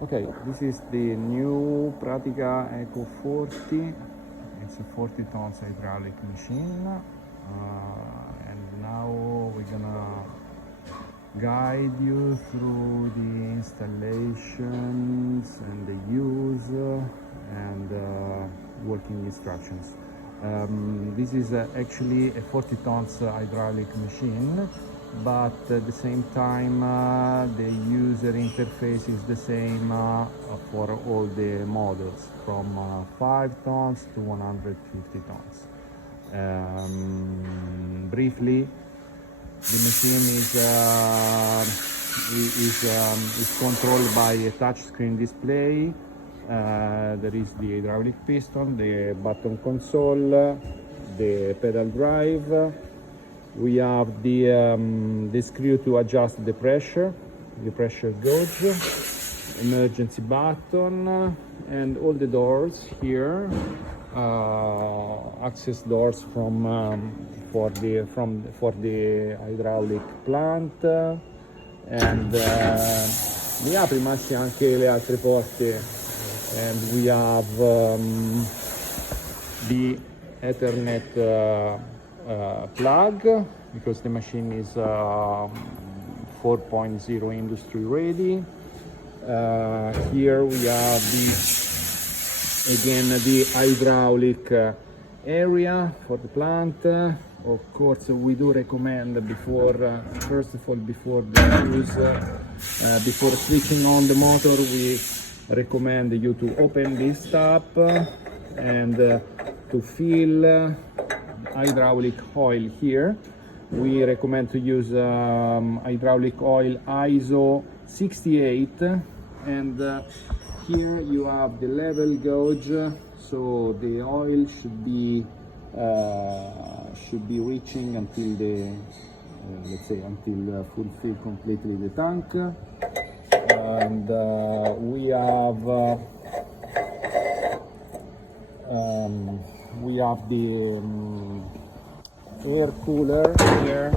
Okay, this is the new Pratika ECO 40. It's a 40 tons hydraulic machine, and now we're gonna guide you through the installations and the use and working instructions. This is actually a 40 tons hydraulic machine, but at the same time the user interface is the same for all the models from 5 tons to 150 tons. Briefly, the machine is controlled by a touchscreen display. There is the hydraulic piston, the button console, the pedal drive. We have the screw to adjust the pressure gauge, emergency button, and all the doors here, access doors for the hydraulic plant, and mi apri Massi anche le altre porte, and we have the Ethernet plug, because the machine is 4.0 industry ready. Here we have the hydraulic area for the plant. Of course, we do recommend first of all, before switching on the motor, we recommend you to open this tap and to fill hydraulic oil here. We recommend to use hydraulic oil ISO 68, and here you have the level gauge, so the oil should be reaching until the until fulfill completely the tank. And we have the air cooler here.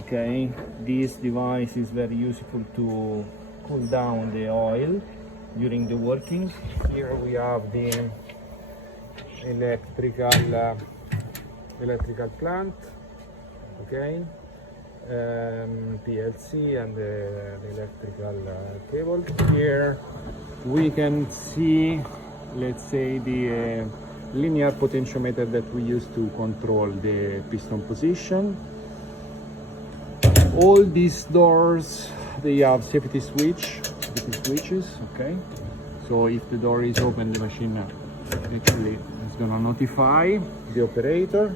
Okay, this device is very useful to cool down the oil during the working. Here we have the electrical plant, okay, PLC, and the electrical cable. Here we can see, let's say, the linear potentiometer that we use to control the piston position. All these doors, they have safety switches, okay? So if the door is open, the machine actually is gonna notify the operator.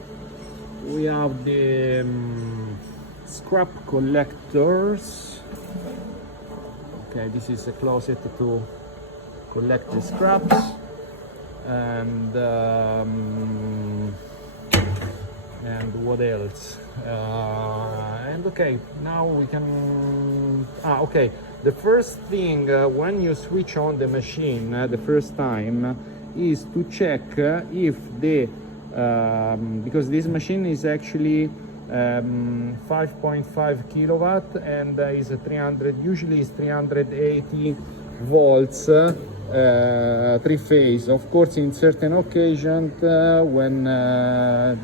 We have the scrap collectors. Okay, this is a closet to collect the scraps. And what else? And okay, now we can. Okay. The first thing when you switch on the machine the first time is to check if the because this machine is actually 5.5 kilowatt and is a 380 volts. Three phase. Of course, in certain occasions when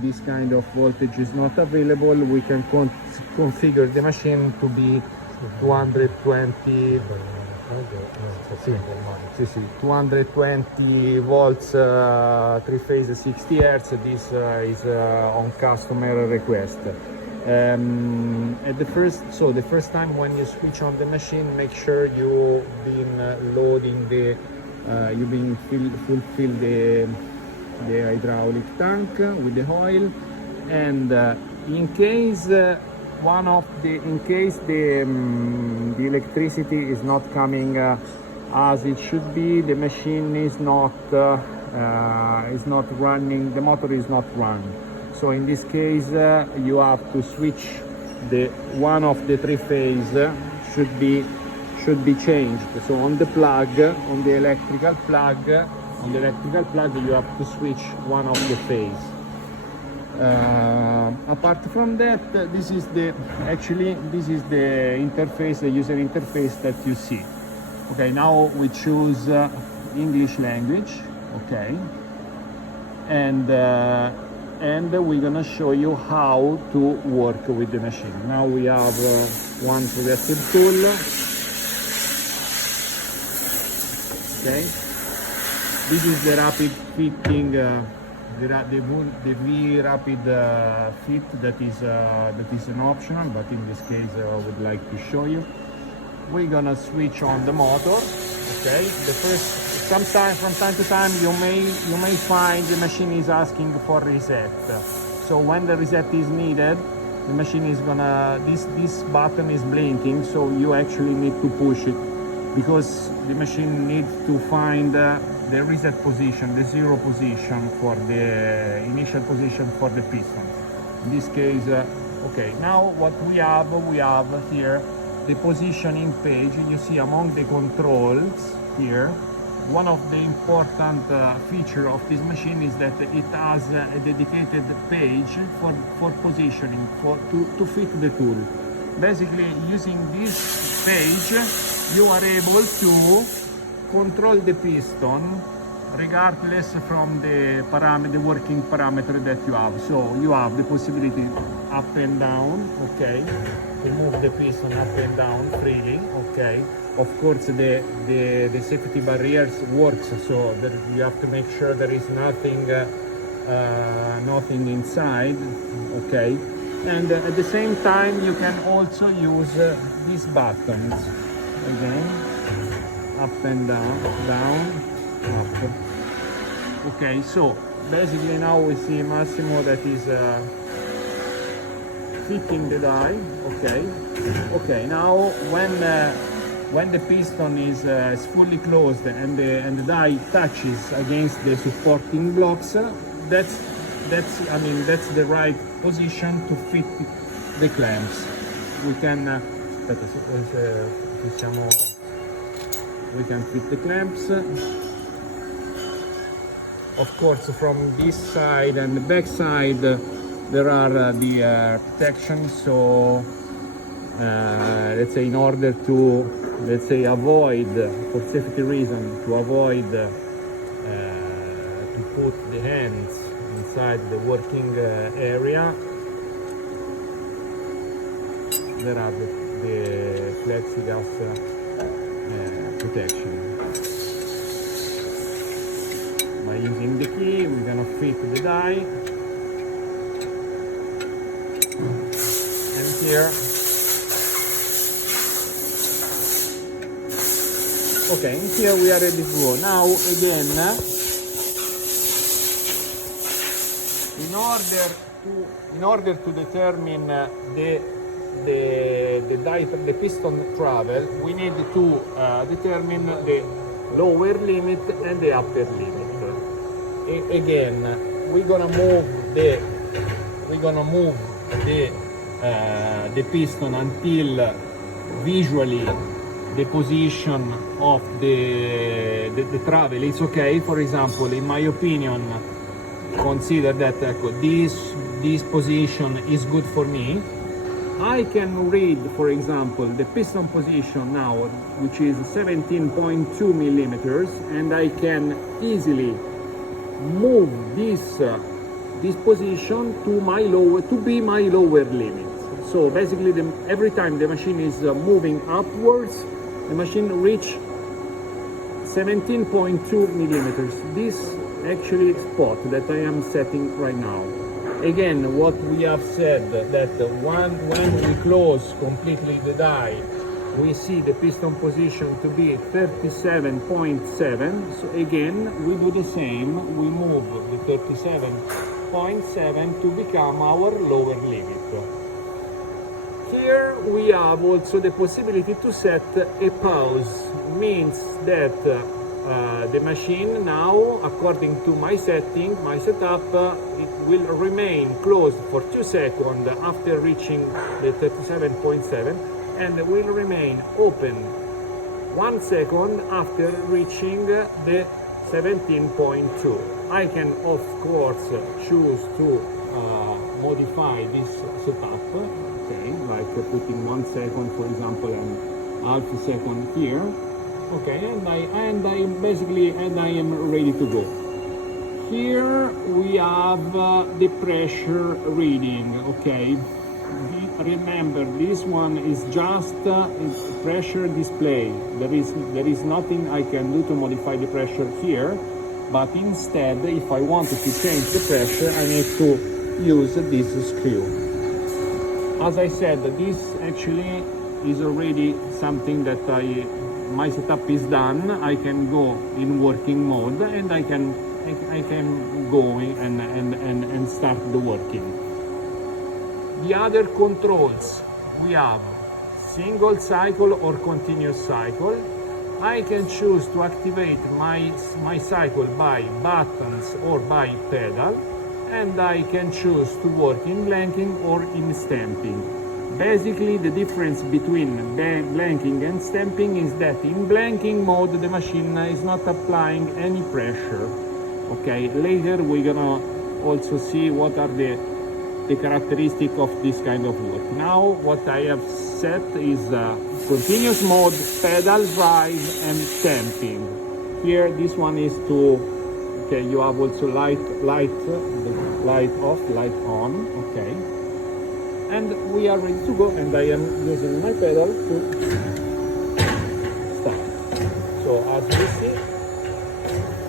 this kind of voltage is not available, we can configure the machine to be 220 volts, three phase 60 Hz. This is on customer request. The first time when you switch on the machine, make sure you've been loading fulfill the hydraulic tank with the oil, and in case the electricity is not coming as it should be, the machine is not running, the motor is not running. So in this case, you have to switch one of the three phase should be changed. So on the electrical plug, you have to switch one of the phase. Apart from that, this is the interface, the user interface that you see. Okay, now we choose English language. Okay, and we're gonna show you how to work with the machine. Now we have one progressive tool. Okay, this is the rapid fitting, the V-Rapid fit that is an optional, but in this case I would like to show you. We're gonna switch on the motor. Okay, the first, sometimes from time to time you may find the machine is asking for reset. So when the reset is needed, the machine is gonna, this button is blinking, so you actually need to push it, because the machine needs to find the reset position, the zero position for the initial position for the piston. In this case, okay, now what we have here the positioning page. You see among the controls here, one of the important feature of this machine is that it has a dedicated page for positioning, to fit the tool. Basically, using this page, you are able to control the piston regardless from the working parameter that you have. So you have the possibility up and down, okay, to move the piston up and down freely, okay. Of course, the safety barriers works, so that you have to make sure there is nothing inside, okay. And at the same time, you can also use these buttons again, up and down, up. Okay, so basically now we see Massimo that is fitting the die. Okay, now when the piston is fully closed and the die touches against the supporting blocks, that's the right position to fit the clamps. We can we can fit the clamps. Of course, from this side and the back side there are the protections. So let's say in order to avoid, for safety reason, to avoid to put the hands inside the working area, there are the plexiglass protection. By using the key, we're gonna fit the die, and here, okay, and here we are ready to go. Now again, in order to determine the piston travel, we need to determine the lower limit and the upper limit. Again, we're gonna move the piston until visually the position of the travel is okay. For example, in my opinion, consider that this position is good for me. I can read, for example, the piston position now, which is 17.2 millimeters, and I can easily move this position to be my lower limit. So basically, every time the machine is moving upwards, the machine reach 17.2 millimeters. This actually spot that I am setting right now. Again, what we have said, that when we close completely the die, we see the piston position to be 37.7. So again, we do the same. We move the 37.7 to become our lower limit. Here we have also the possibility to set a pause. Means that the machine now, according to my setup, it will remain closed for 2 seconds after reaching the 37.7, and will remain open 1 second after reaching the 17.2. I can of course choose to modify this setup, okay, like putting 1 second, for example, and half a second here. Okay, and I am ready to go. Here we have the pressure reading. Okay, remember this one is just pressure display. There is nothing I can do to modify the pressure here, but instead, if I wanted to change the pressure, I need to use this screw. As I said, this actually is already something that my setup is done. I can go in working mode and I can go and start the working. The other controls, we have single cycle or continuous cycle. I can choose to activate my cycle by buttons or by pedal, and I can choose to work in blanking or in stamping. Basically, the difference between blanking and stamping is that in blanking mode the machine is not applying any pressure. Okay, later we're gonna also see what are the characteristics of this kind of work. Now what I have set is continuous mode, pedal, drive and stamping. Here this one is to, okay, you have also light off, light on, okay. And we are ready to go, and I am using my pedal to start. So as you see,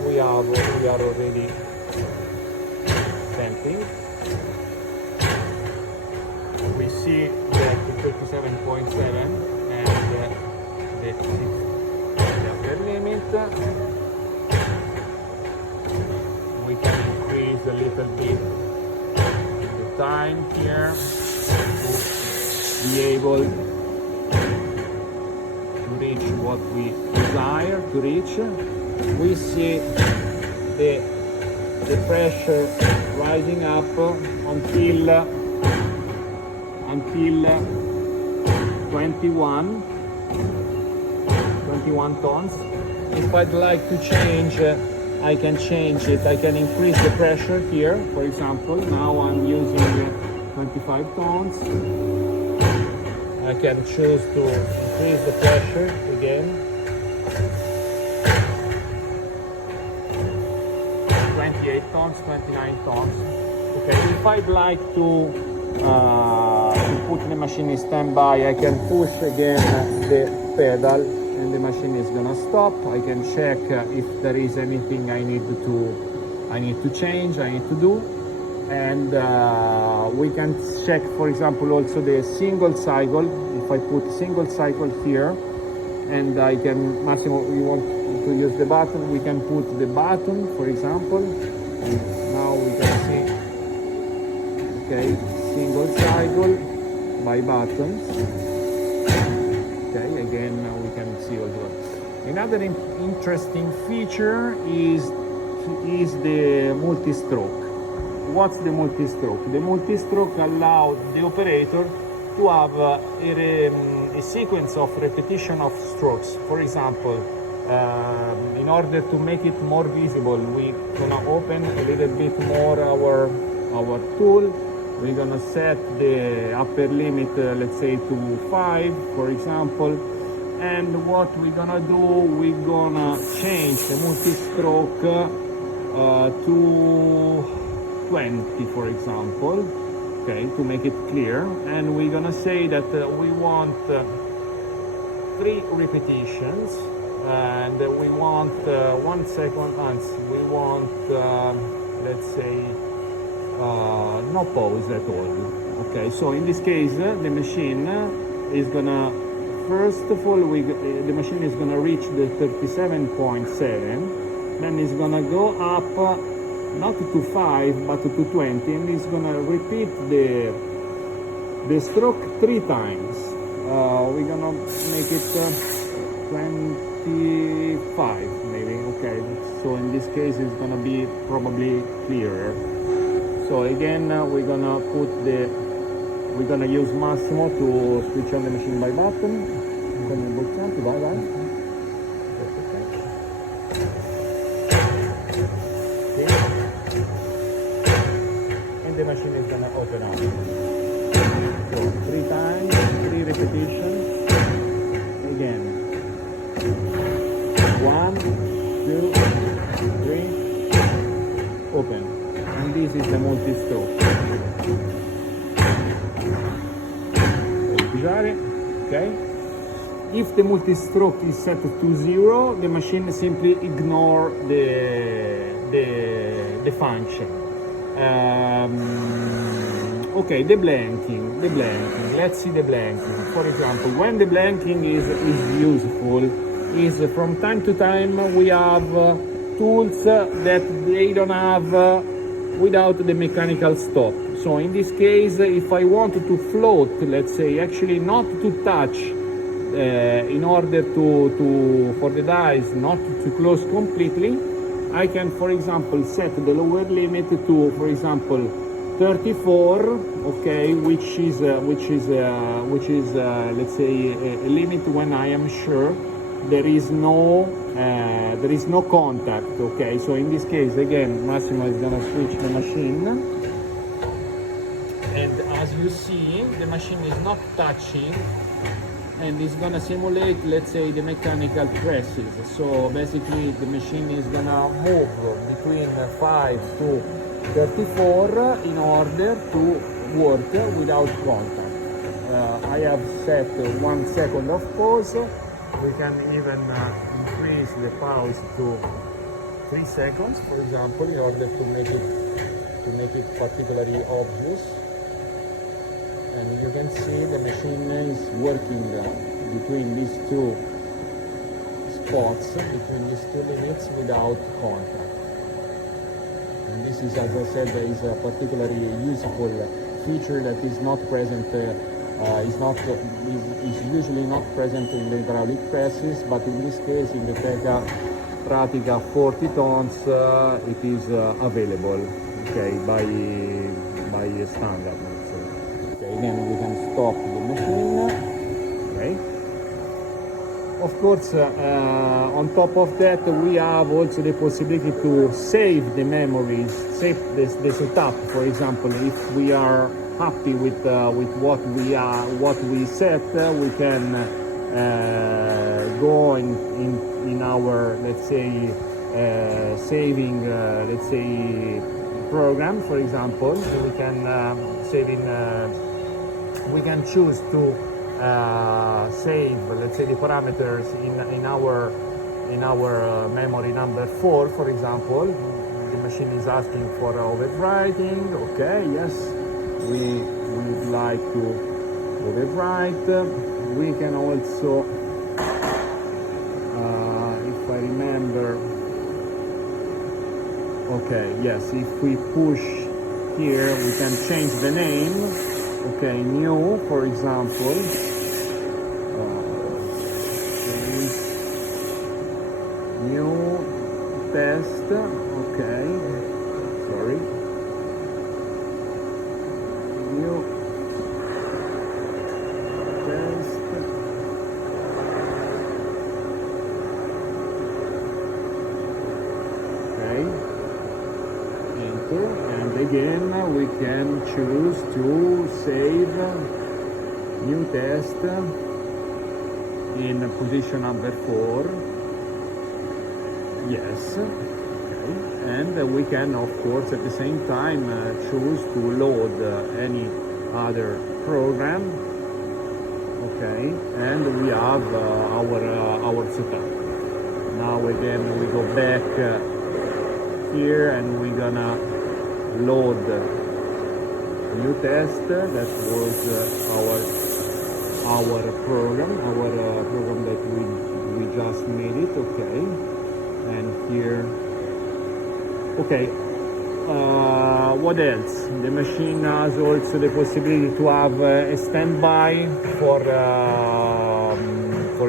we are already stamping. We see that the 37.7 and the upper limit. We can increase a little bit the time here to be able to reach what we desire to reach. We see the pressure rising up until 21 tons. If I'd like to change, I can change it. I can increase the pressure here, for example. Now I'm using 25 tons. I can choose to increase the pressure again. 28 tons, 29 tons. Okay, if I'd like to put the machine in standby, I can push again the pedal and the machine is gonna stop. I can check if there is anything I need to change, I need to do. And we can check, for example, also the single cycle. If I put single cycle here and I can, Massimo, you want to use the button, we can put the button, for example. And now we can see, okay, single cycle by buttons. Okay, again we can see all the. Another interesting feature is the multi-stroke. What's the multi-stroke? The multi-stroke allows the operator to have a sequence of repetition of strokes. For example, in order to make it more visible, we're gonna open a little bit more our tool. We're gonna set the upper limit, let's say to 5, for example. And what we're gonna do, we're gonna change the multi-stroke to 20, for example, okay, to make it clear. And we're gonna say that we want 3 repetitions, and we want 1 second, and we want, let's say, no pause at all. Okay, so in this case the machine is gonna, first of all, the machine is gonna reach the 37.7, then it's gonna go up not to 5 but to 20, and it's gonna repeat the stroke 3 times. We're gonna make it 25 maybe. Okay, so in this case it's gonna be probably clearer. So again, we're gonna use Massimo to switch on the machine by button. Bye. And the machine is gonna open up. So 3 times, 3 repetitions. Again. open, and this is the multi-stroke. Okay. If the multi-stroke is set to 0, the machine simply ignore the function. Okay, the blanking. Let's see the blanking. For example, when the blanking is useful, is from time to time we have tools that they don't have without the mechanical stop. So in this case, if I want to float, let's say, actually not to touch, in order for the dies not to close completely, I can, for example, set the lower limit to, for example, 34, okay, which is let's say a limit when I am sure there is no contact. Okay, so in this case, again, Massimo is gonna switch the machine, and as you see, the machine is not touching, and it's gonna simulate, let's say, the mechanical presses. So basically the machine is gonna move between 5 to 34 in order to work without contact. I have set 1 second of pause. We can even increase the pause to 3 seconds, for example, in order to make it particularly obvious. And you can see the machine is working between these two spots, between these two limits, without contact. And this is, as I said, is a particularly useful feature that is not present, is usually not present in the hydraulic presses, but in this case, in the Pratica 40 tons, it is available, okay, by standard. Then we can stop the machine. Okay. Of course, on top of that, we have also the possibility to save the memories, save the setup. For example, if we are happy with what we set, we can go in our, let's say, saving, let's say, program. For example, we can save in. We can choose to save, let's say, the parameters in our memory number 4, for example. The machine is asking for overwriting. Okay, yes, we would like to overwrite. We can also, if I remember, okay, yes, if we push here, we can change the name. Okay, new, for example, new test, okay, sorry, new test, okay, enter, and again we can choose to save new test in position number 4. Yes. Okay. And we can, of course, at the same time choose to load any other program. Okay, and we have our setup. Now again we go back here, and we're gonna load new test. That was our program that we just made it. Okay, and here, okay, what else? The machine has also the possibility to have a standby for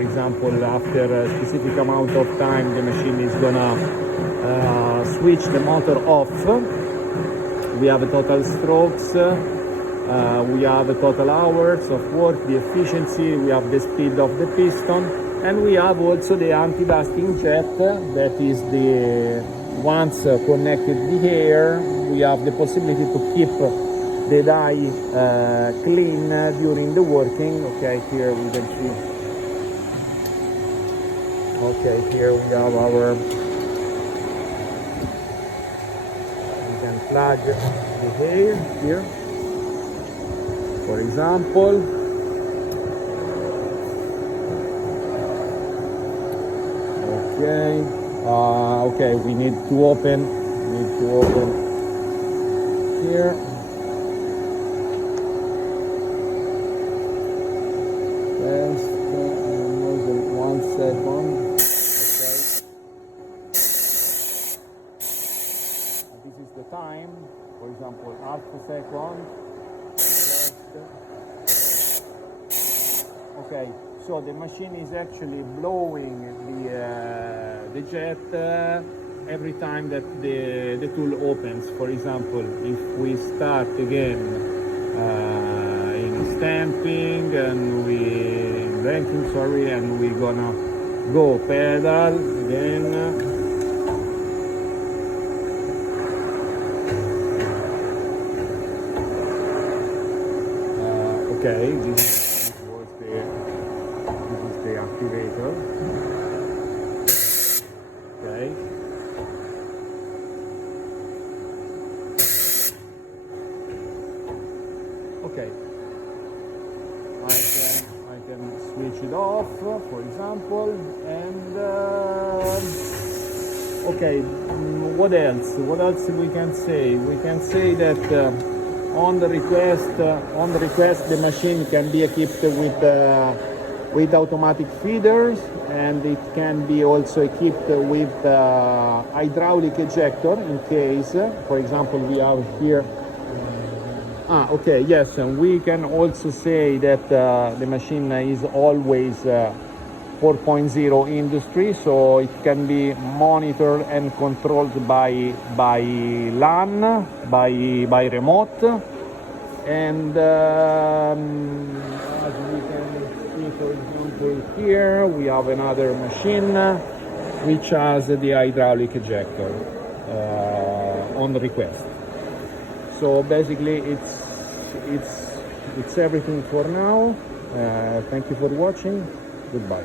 example, after a specific amount of time the machine is gonna switch the motor off. We have total strokes, we have total hours of work, the efficiency, we have the speed of the piston, and we have also the anti-busting jet. That is the, once connected the air, we have the possibility to keep the die clean during the working. Okay, here we can see. Okay, here we have our plug the hair here, for example. Okay, okay, we need to open here. Just one second. Okay. This is the time. For example, half a second. Okay, so the machine is actually blowing the jet every time that the tool opens. For example, if we start again in stamping and ranking, sorry, and we're gonna go pedal again. Okay, this was the activator. Okay. Okay. I can switch it off, for example, and okay. What else? What else we can say? We can say that on the request, the machine can be equipped with automatic feeders, and it can be also equipped with hydraulic ejector in case, for example, we have here. Okay, yes, and we can also say that the machine is always 4.0 industry, so it can be monitored and controlled by LAN, by remote, and as we can see, for example, here we have another machine which has the hydraulic ejector on request. So basically it's everything for now. Thank you for watching. Goodbye.